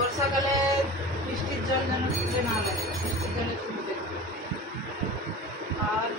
বর্ষাকালে বৃষ্টির জল যেন তুলে না লাগে, বৃষ্টির জলে তুলতে। আর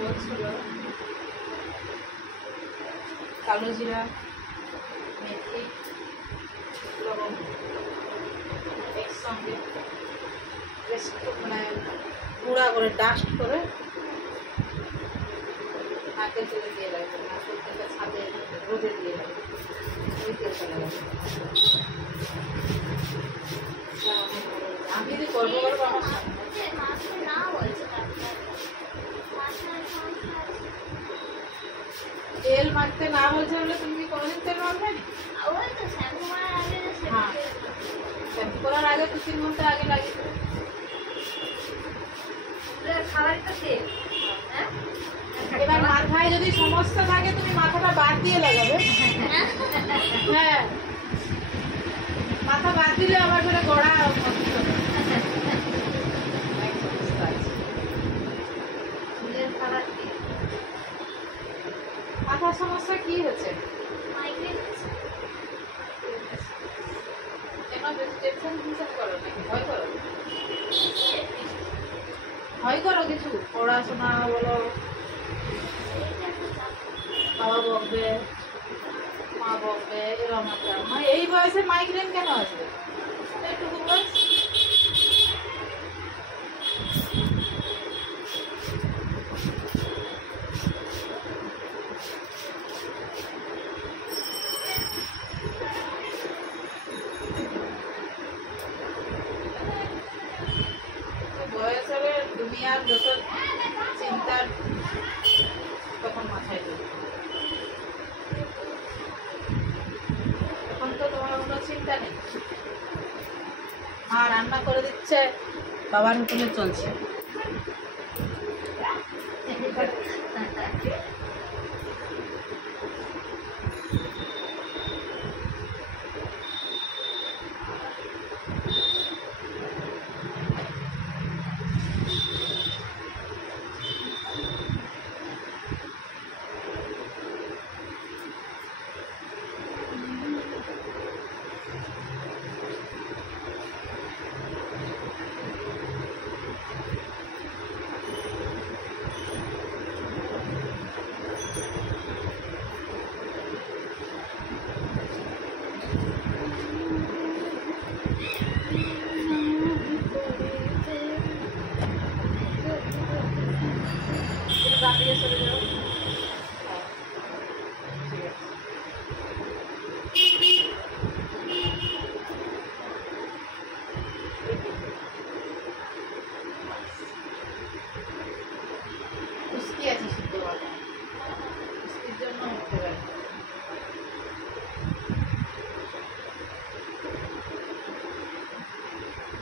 বলছিল কালো জিরা, মেথি, লবঙ্গ একসঙ্গে মানে গুঁড়া করে ডাস্ট করে নারকেল তেলে দিয়ে রাখবে, নারকেল তেলটা ছাদে রোদে দিয়ে রাখবে, ওই তেলটা লাগাবে। আমি যদি করবো করবো আমার তেল মাখতে না বলছে বলে তুমি কি কোনোদিন তেল মাখবে? হ্যাঁ, শ্যাম্পু করার আগে 2-3 ঘন্টা আগে লাগিয়ে এবার মাথায় যদি সমস্যা থাকে তুমি মাথাটা বাদ দিয়ে লাগাবে। হ্যাঁ, মাথা বাদ দিলে আবার করে গড়া মাথার সমস্যা কি হচ্ছে? ভয় করো কিছু? পড়াশোনা বলো, বাবা বকবে, মা বকবে, এরকম একটা মানে এই বয়সে মাইগ্রেন কেন আসবে? এইটুকু বয়স দুনিয়ার যত চিন্তার তখন মাথায় দেবে। এখন তো তোমার কোনো চিন্তা নেই, মা রান্না করে দিচ্ছে, বাবার হোটেলে চলছে।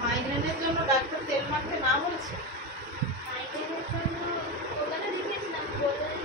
মাইগ্রেনের জন্য ডাক্তার তেল মাখতে না বলছে? মাইগ্রেনের জন্য ওখানে দেখেছিলাম, বললেন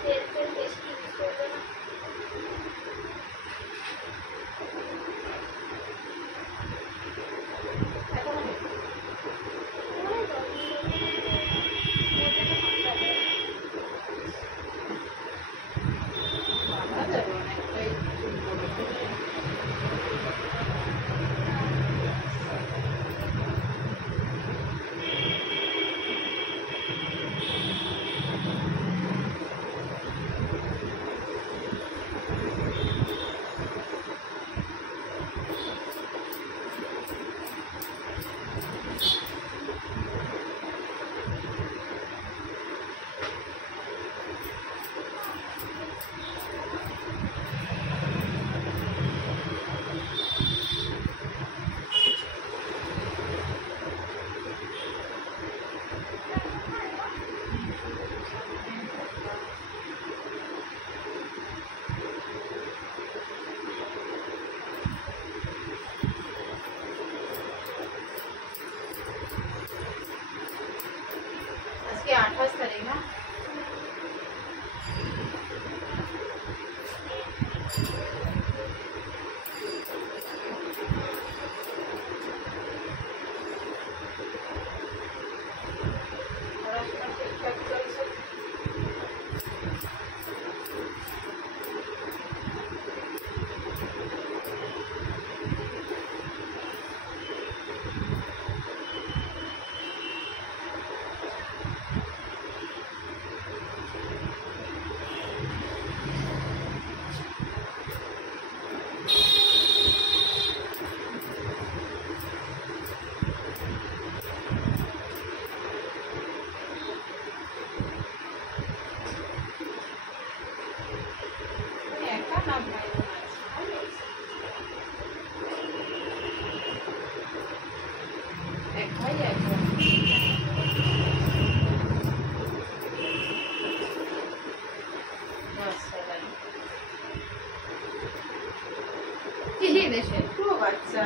দেশে খুব আচ্ছা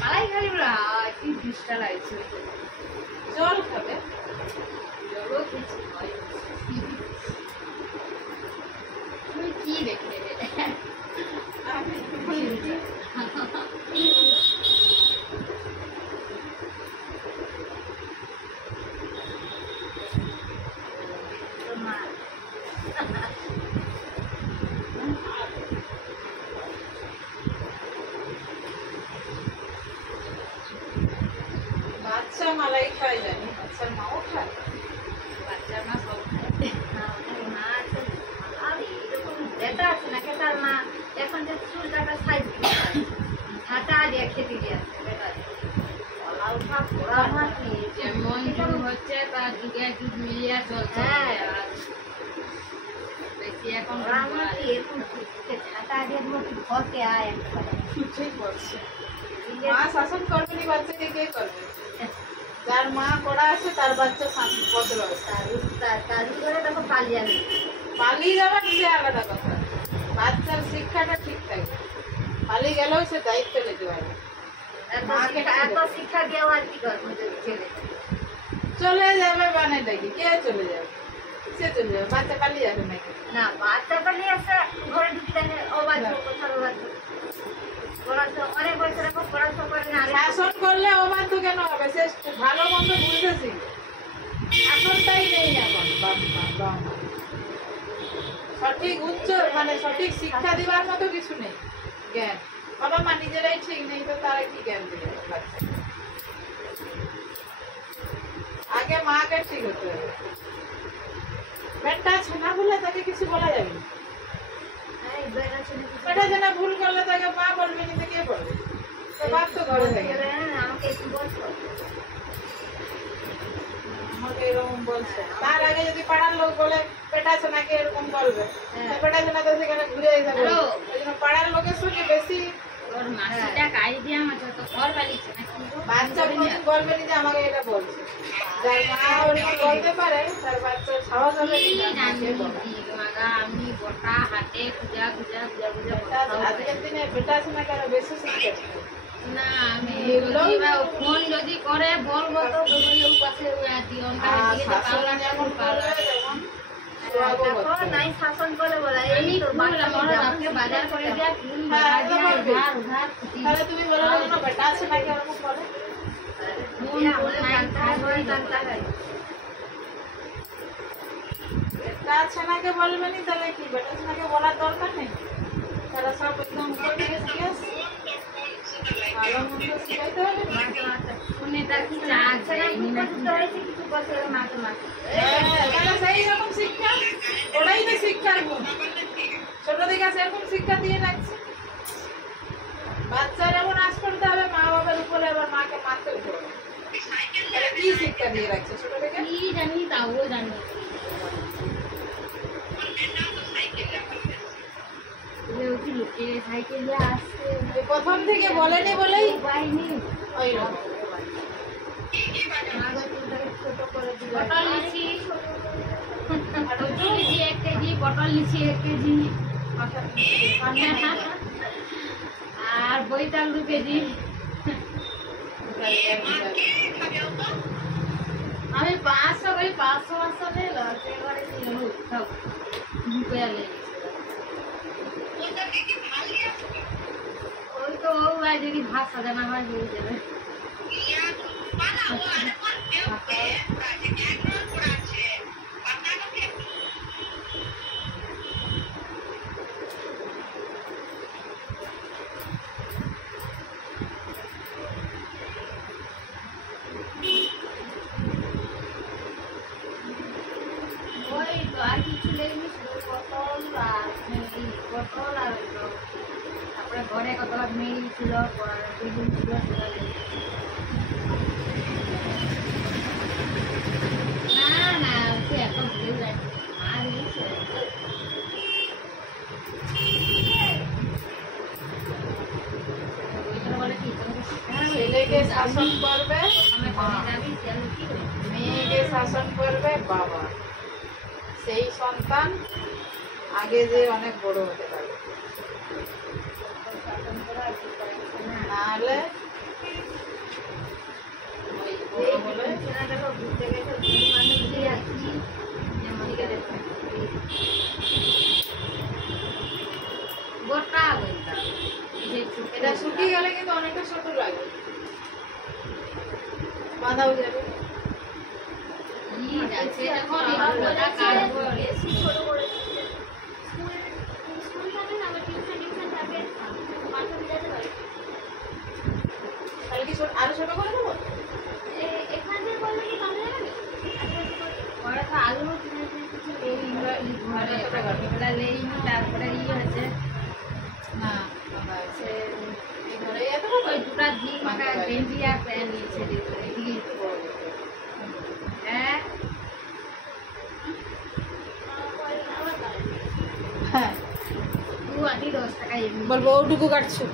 মালাই খালি কি ডিশটা লাগছে জল খাবে জলও কিছু হয় তুমি কি দেখে বাচ্চা মালাই খায় জানি বাচ্চার মাও খায় বাচ্চার মা সব খায় মা আছে আর এরকম যেটা আছে না তার মা এখন যে চুলটা সাইজ ঝাঁটা দিয়ে খেতে দিয়েছে বেটা ওলা উঠা পোড়া মাটি যেমন যুগ হচ্ছে তার যুগে যুগ মিলিয়ে চলছে আর বেশি এখন রামাটি এরকম ঝাঁটা দিয়ে মোটি ঘরকে আয় ঠিক বলছে মা শাসন করবে না বাচ্চাকে কে করবে যার মা করা আছে তার বাচ্চা বলতে পারবে তার করে তখন পালিয়ে যাবে পালিয়ে যাবার সে আলাদা কথা বাচ্চার শিক্ষাটা ঠিক থাকবে পালিয়ে গেলেও সে দায়িত্ব নিতে পারবে এত শিক্ষা দেওয়া আর কি করবো ছেলে চলে যাবে মানে দেখি কে চলে যাবে সে চলে যাবে বাচ্চা পালিয়ে যাবে নাকি না বাচ্চা পালিয়ে আসে ঘরে ঢুকতে অবাধ্য কোথাও অবাধ্য অনেক বছর এখন পড়াশোনা করে না শাসন করলে অবাধ্য কেন হবে সে ভালো মন্দ বুঝতে শিখবে এখন তাই নেই এখন বাবা মা সঠিক উচ্চ মানে সঠিক শিক্ষা দেওয়ার মতো কিছু নেই জ্ঞান বাবা মা নিজেরাই ঠিক নেই তো তারা কি জ্ঞান দেবে বাচ্চা আগে মাকে ঠিক হতে হবে বেটা ছেনা বলে তাকে কিছু বলা যাবে না বেটা ছেনা ভুল করলে তাকে মা বলবে না তো কে বলবে তো বাপ তো ঘরে থাকে আমাকে একটু বলছো আমাকে এরকম বলছে তার আগে যদি পাড়ার লোক বলে বেটা ছেনাকে এরকম বলবে বেটা ছেনা তো সেখানে ঘুরে এসে বলবে ওই জন্য পাড়ার লোকের সঙ্গে বেশি ওর মাসিটা আইডিয়া আছে তো ঘর বালিছে না বাচ্চা কোনদিন বলবে না যে আমাকে এটা বলছে যার মা ওরকম বলতে পারে তার বাচ্চার সাহস হবে আমি গোটা হাতে পূজা পূজা পূজা পূজা আজকের দিনে বেটা ছেনাকে আরো বেশি শিখতে না আমি ফোন যদি করে বলবো তো পাশে নাই শাসন করে বলা এই তো বাজার করে দেয়া তাহলে তুমি বলো না বেটা ছেনাকে ওরকম বলে বেটা ছেনাকে বলবে নি তাহলে কি বেটা ছেনাকে বলার দরকার নেই তারা সব একদম উপর থেকে শিখে আসছে ভালো মন্দ শিখাইতে হবে সেই রকম শিক্ষা ওটাই তো শিক্ষার গুণ ছোট থেকে সেরকম শিক্ষা দিয়ে রাখছে বাচ্চার এমন আশ করতে হবে মা বাবার উপরে আবার মাকে মারতে হবে কি শিক্ষা দিয়ে রাখছে ছোট থেকে কি জানি তাও জানি প্রথম থেকে বলেনি বলেই পটল লিচি 1 কেজি আর বইতাল 2 কেজি আমি 500 করে 500 নিল সেবারে ওই তো যদি ভাত সাজানো হয় হয়ে যাবে আর কিছু লেগেনি পটল আর পটল আর তারপরে ঘরে কতটা মেয়ে ছিল বেগুন ছিল সেটা না না সে এত ভুলে যায় আর ছেলেকে শাসন করবে মেয়েকে শাসন করবে বাবা সেই সন্তান আগে যে অনেক বড় হতে পারবে শাসন করা আর কি করা যাচ্ছে না। নাহলে ওই বড় বলে ছেলেটাকে ঘুরতে গেছে ঘুরি মানুষ দিয়ে আর কি এমনিকে দেখো গোটা বইটা এটা শুকিয়ে গেলে কিন্তু অনেকটা ছোট লাগে, বাঁধাও যাবে। যাচ্ছে এখন গোটা কাটবো বেশি ছোট করে দিচ্ছে। স্কুল যাবে না, আবার টিউশন যাবে, মাথা বিলাতে পারে। তাহলে কি আরো ছোট করে দেবো? এখান থেকে করলে কি কমে যাবে? ওরা তো আলু কিছু এই ঘরে ছোটবেলা লেই তারপরে হচ্ছে না সে এই ঘরে এত ওই দুটা দিন মাকা গেঞ্জি আর প্যান্ট নিয়েছে হ্যাঁ হ্যাঁ 10 টাকা এমনি বলবো ওটুকু কাটছো।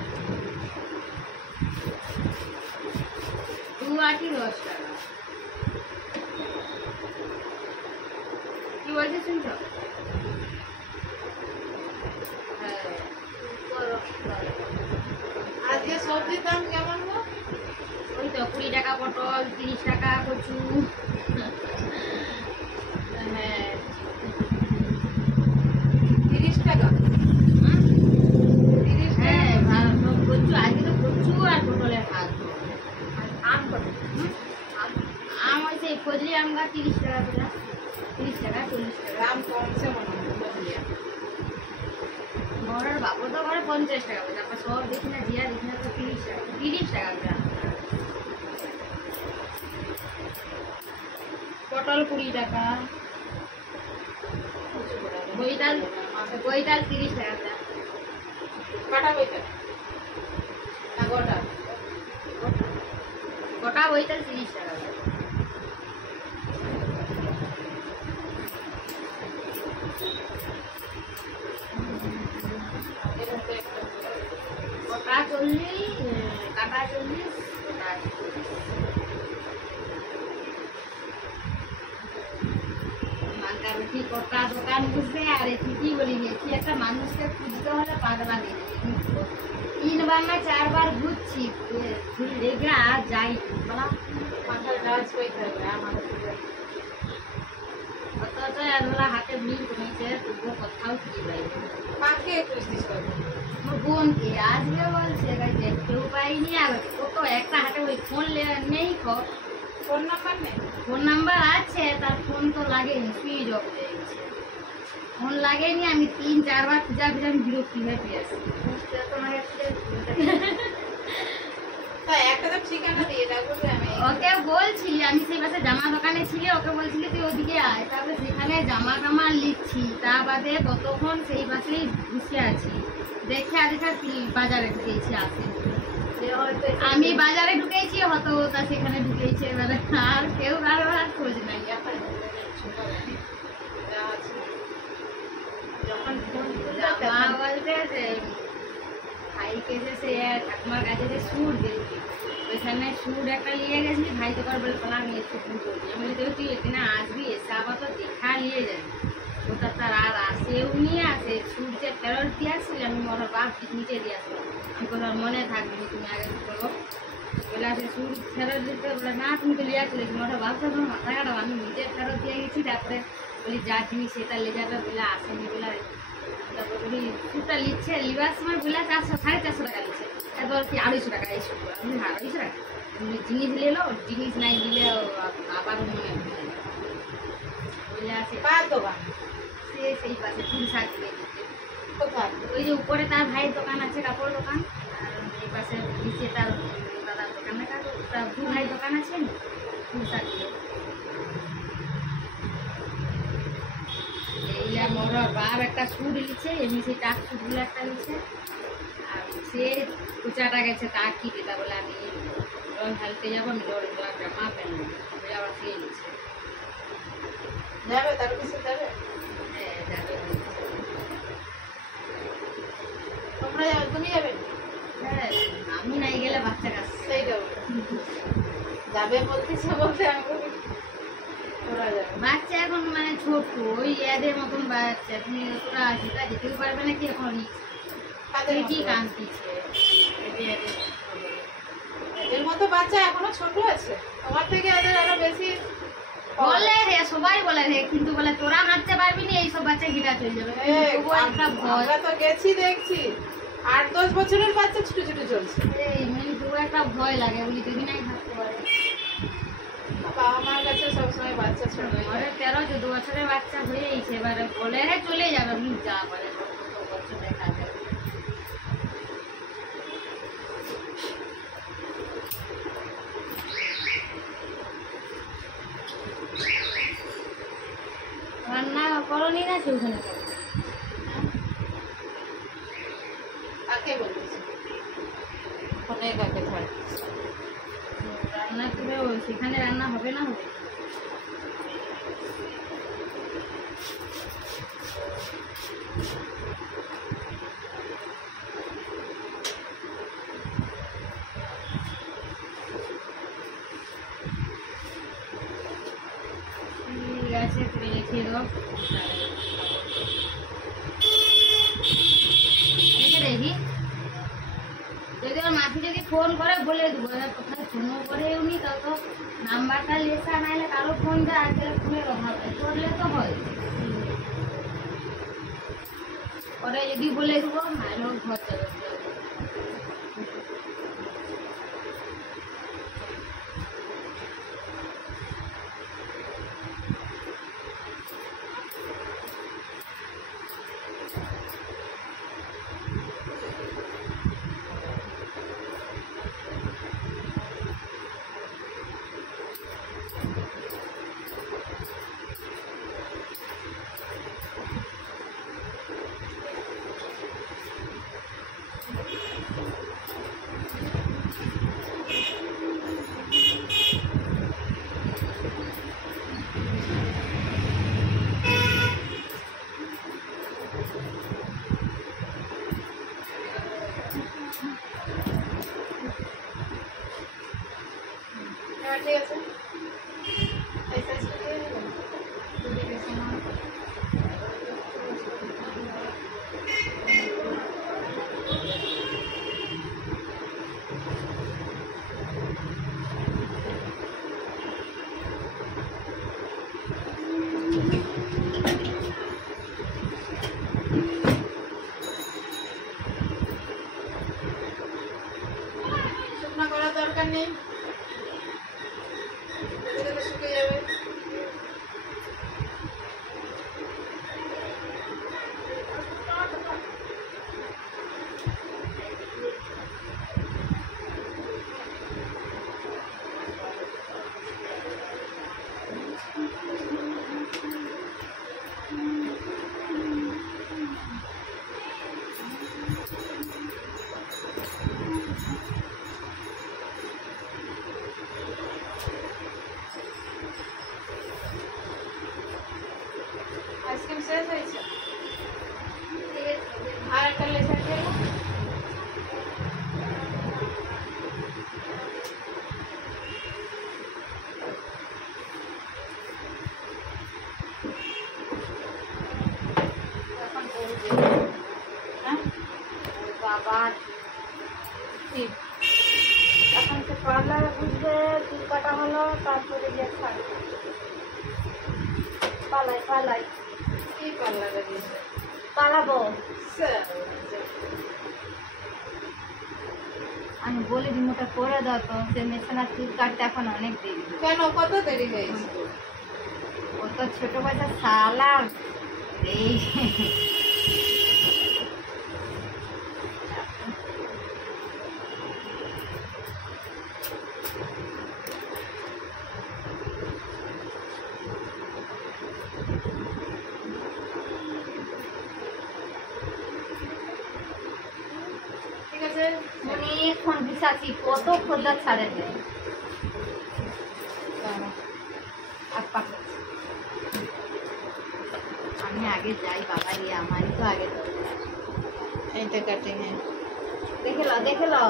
10 টাকা কি বলছে শুনছ? হ্যাঁ আজকে সবজির দাম কেমন গো? ওই তো 20 টাকা পটল, 30 টাকা কচু। হ্যাঁ 30 টাকা। হুম? 30 টাকা। হ্যাঁ কচু আজকে তো কচু আর পটলের ভাত। আর আম কত? আম ওই সেই ফজলি আম গাছ 30 টাকা করে 30 টাকা 40 টাকা দাম কমছে মনে হয় বুঝলি। ঘরের বাবু তো ঘরে 50 টাকা করে তারপর সব দেখি না জিয়া দেখি না তো 30 টাকা করে পটল 20 টাকা বইতাল 30 টাকা করে কাটা বইটা না গোটা? গোটা বইতাল 30 টাকা করে এরকম তো একটা গোটা 40 কাটা 40 গোটা 40 মালকার কি গোটা দোকান বুঝবে আর কি বলি কি একটা মানুষকে খুঁজতে হলে পাগলা দিয়ে 3 বার না 4 বার ঘুরছি রেগে আর যাই বলা মাথার কাজ করতে হবে আমাদের। অত একবেলা হাতে ভিড় কমেছে তবুও কোথাও খুঁজে পাইনি মাকে খুঁজতিস কত? আমার বোনকে আজকে বলছে দেখতেও পাইনি আর কত একটা হাতে ওই ফোন নেই ফোন নাম্বার নেই? ফোন নাম্বার আছে তার ফোন তো লাগেনি সুইচ অফ হয়ে গেছে ফোন লাগেনি আমি 3-4 বার খুঁজা আমি বিরক্তি হয়ে পেয়েছি তা একটা তো ঠিকানা দিয়ে রাখবো যে আমি ওকে বলছি আমি সেই পাশে জামা দোকানে ছিল ওকে বলছিলি তুই ওদিকে আয় তারপরে সেখানে জামা টামা লিখছি তা বাদে কতক্ষণ সেই পাশেই বসে আছি দেখে আজকে বাজারে ঢুকেছি আসে আমি বাজারে ঢুকেছি হয়তো তা সেখানে ঢুকেছে এবারে আর কেউ আর খোঁজ নাই যখন ফোন জামা বলতে যে ভাইকে যে সে ঠাকুমার কাছে যে সুর দিয়েছি ওইখানে সুর একটা নিয়ে গেছিলি ভাই তো কর বলে ফলা নিয়ে একটু ফোন করবি আমি বলি তুই এখানে আসবি এসে আবার তো দেখা নিয়ে যাবি ওটা তার আর আসেও নিয়ে আসে সুর যে ফেরত দিয়ে আসছিল আমি মোর বাপ নিচে দিয়ে আসবো আমি কোনো মনে থাকবি তুমি আগে বলো বলে আসে সুর ফেরত দিতে বলে না তুমি তো লিয়ে আসলে মোর বাপ তো তোমার মাথা কাটাবো আমি নিজে ফেরত দিয়ে গেছি তারপরে বলি যা জিনিস সেটা লে যাবে বলে আসেনি বলে তারপর বলি সুরটা লিখছে লিবার সময় বলে 400-450 টাকা লিখছে এবার কি 250 টাকা এই সুর আমি 250 টাকা জিনিস নিলো জিনিস নাই দিলে আবার মনে বলে আসে কার দোকান? সেই পাশে ফুল শাক দিয়ে দিচ্ছে কোথায়? ওই যে উপরে তার ভাইয়ের দোকান আছে কাপড় দোকান আর এই পাশে নিচে তার দাদার দোকান না তার দু ভাই দোকান আছে না ফুল শাক দিয়ে এইলা মোর বাপ একটা সুট লিখছে এমনি সেই টাক সুটগুলো একটা লিখছে আর সে উচাটা গেছে তা কি দিতা বলে আমি রং হালতে যাবো আমি জামা প্যান্ট বলে আবার সে লিখছে যাবে তার কাছে যাবে? হ্যাঁ যাবে তোমরা যাবে? তুমি যাবে? হ্যাঁ আমি নাই গেলে বাচ্চা কাছে সেইটা যাবে বলতেছে বলতে আমি বলি ওরা যাবে। বাচ্চা এখন মানে ছোট ওই এদের মতন বাচ্চা তুমি ওরা সেটা যেতেও পারবে না কি এখন কাদের কি মতো? কান্তিছে এদের মতো বাচ্চা এখনো ছোট আছে, তোমার থেকে এদের আরো বেশি বলে রে, সবাই বলে রে, কিন্তু বলে তোরা হাঁটতে পারবি না, এইসব বাচ্চা ঘিরা চলে যাবে। তবুও একটা ভয়, আমরা তো গেছি দেখছি 8-10 বছরের বাচ্চা ছুটে ছুটে চলছে। তবুও একটা ভয় লাগে, বলি যদি নাই হাঁটতে পারে। বাবা মার কাছে সবসময় বাচ্চা ছোট ঘরে 13-14 বছরের বাচ্চা হয়েছে, এবারে বলে রে চলে যাবে, বলি যা পারে কত বছর দেখা যাবে। রান্না করনি না ওখানে? কাকে বলতেছি, ফোনে কাকে ছাড়। রান্না করে সেখানে রান্না হবে না হবে? ঠিক আছে, করে রেখে দেবো। রেখে দেখি, যদি আমার মাসি যদি ফোন করে বলে দেবো, এবার কোথায় ফোনও করে উনি তত নাম্বারটা লেখা নাইলে কারো ফোন দেয়, আজকাল ফোনের অভাব করলে তো হয়। পরে যদি বলে দেবো নাইলেও ঘর যাবে। হ্যাঁ ঠিক আছে, এই সাইজটা দিয়ে দিবেন। শুকনা করার দরকার নেই, এগুলো শুকিয়ে যাবে। আইসক্রিম শেষ হয়েছে, আর একটা লেসার খেলো। এখন করবে হ্যাঁ বাবা ঠিক। এখন তো পার্লারে বুঝবে, চুল কাটা হলো, তারপরে গিয়ে ছাড়বে। পালাই পালাই কি পার্লারে দিয়েছে? পালাবো। স্যার, আমি বলে দিন ওটা করে দাও তো, যে মেশিনের চুল কাটতে এখন অনেক দেরি। কেন কত দেরি হয়েছে? ও তো ছোট বাচ্চা শালা এই ঠিক আছে, অনেকক্ষণ বিছাচ্ছি, কত খোঁজা ছাড়ে দেয়। আর পাশে আমি আগে যাই, বাবা ইয়ে আমারই তো আগে দরকার। এইটা কাটিং দেখে লো দেখে লো।